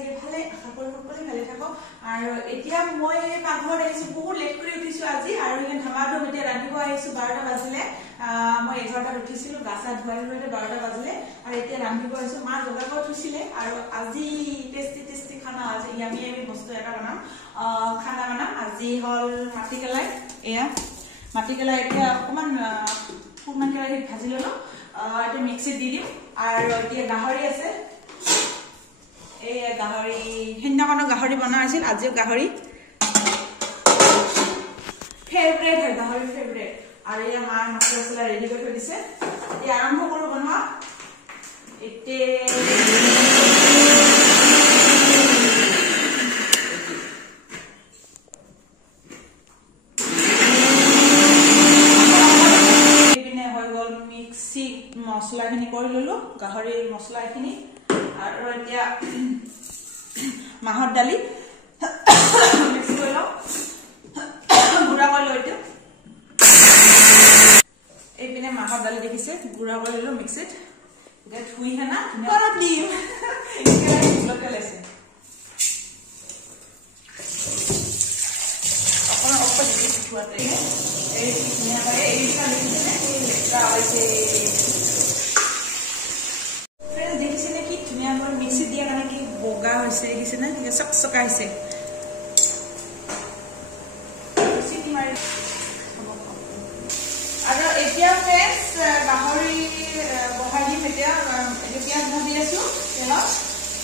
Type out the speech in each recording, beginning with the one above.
চাগে ভালে আশা কৰো সকলোৱে ভালে থাকো আৰু এতিয়া মই পাকঘৰত আহিছো বহুত লেট কৰি উঠিছো আজি আৰু ইমান ধামাধুম এতিয়া ৰান্ধিব আহিছো 12টা বাজিলে মই 11টাত উঠিছিলো গাছা ধুৱাই ধুৱাই 12টা বাজিলে আৰু এতিয়া ৰান্ধিব আহিছো মা যোগাৰ কৰি থৈছিলে আৰু আজি টেষ্টি খানা আছে ইয়ামি বস্তু এটা বনাম খানা বনাম আজি হল মাটিকেলাই এয়া মাটিকেলাই এতিয়া অকমান পুৰমান কেৰাহীত ভাজি ললো এটা মিক্সিত দি দিম আৰু এতিয়া গাহৰি আছে এই গাহৰি হিন্নাকনো গাহৰি বনা আছিল আজিও গাহৰি ফেভাৰিট হয় গাহৰি ফেভাৰিট আৰু এই মা মছলা ৰেডি কৰি থৈ দিছে এতিয়া আৰম্ভ কৰো বনোৱা এতিয়া মছলা খিনি কৰি ললো গাহৰি মছলা খিনি আৰু এতিয়া মাহৰ দালি মিক্স কৰি লও গুড়া কৰি লও এতিয়া এই পিনে মাহৰ দালি দেখিছে গুড়া কৰি ললো মিক্সিত এতিয়া ধুই হেনা অলপ দিম একেবাৰে লোকেল আছে অকণ অকণ দি ধুৱাতে এই ধুনীয়াকৈ এই কালি দিনে এই লেটা হৈছে মিক্সি দিয়া কাৰণে কি বগা হৈছে দেখিছে না কি চকচকা হৈছে আৰু এতিয়া ফ্ৰেন্ডছ গাহৰি বহাই দিম এতিয়া পিঁয়াজ ভাজি আছো তেলত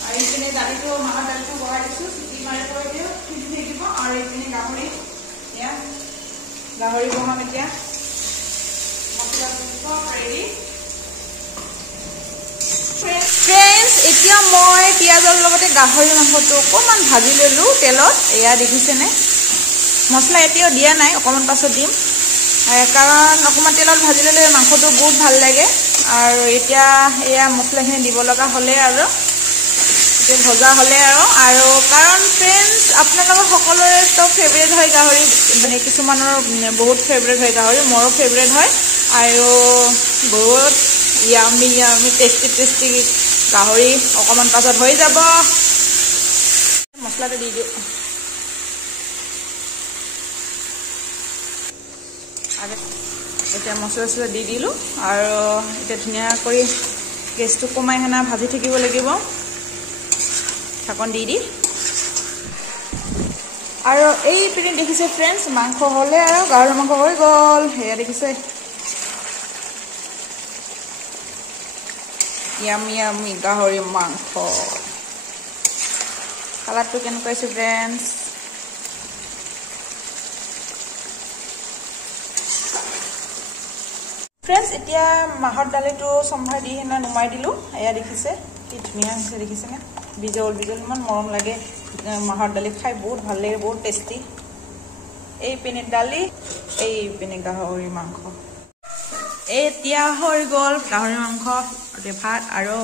আৰু এইপিনে দালিটো মাহৰ দালিটো বহাই দিছো চিটি মাৰিব এতিয়া সিজি থাকিব আৰু এইপিনে গাহৰি এয়া গাহৰি বহাম এতিয়া মছলাটো চব ৰেডি ফ্ৰেন্ডছ এতিয়া মই পিঁয়াজৰ লগতে গাহৰি মাংসটো অকণমান ভাজি ললো তেলত এয়া দেখিছেনে মছলা এতিয়াও দিয়া নাই অকণমান পাছত দিম কাৰণ অকণমান তেলত ভাজি ল'লে মাংসটো বহুত ভাল লাগে আৰু এতিয়া এয়া মছলাখিনি দিব লগা হ'লে আৰু এতিয়া ভজা হ'লে আৰু কাৰণ ফ্ৰেন্ডছ আপোনালোকৰ সকলোৰে তো ফেভৰেট হয় গাহৰি মানে কিছুমানৰ বহুত ফেভৰেট হয় গাহৰি মোৰো ফেভৰেট হয় আৰু বহুত ইয়ামি টেষ্টি গাহৰি অকণমান পাছত হৈ যাব মছলাটো দি দিওঁ এতিয়া মছলা দি দিলোঁ আৰু এতিয়া ধুনীয়া কৰি গেছটো কমাই হেনা ভাজি থাকিব লাগিব ঢাকন দি আৰু এই পিনে দেখিছে ফ্ৰেন্ডছ মাংস হ'লে আৰু গাহৰি মাংস হৈ গ'ল সেয়া দেখিছে ইয়ামি গাহৰি মাংস কালাৰটো কেনেকুৱা হৈছে ফ্ৰেন্ডছ এতিয়া মাহৰ দালিটো চম্ভাৰ দি হেনা নুমাই দিলোঁ এয়া দেখিছে কি ধুনীয়া হৈছে দেখিছেনে বিজল ইমান মৰম লাগে মাহৰ দালি খাই বহুত ভাল লাগে বহুত টেষ্টি এই পিনে দালি এই পিনে গাহৰি মাংস এতিয়া হৈ গ'ল গাহৰি মাংস ভাত আৰু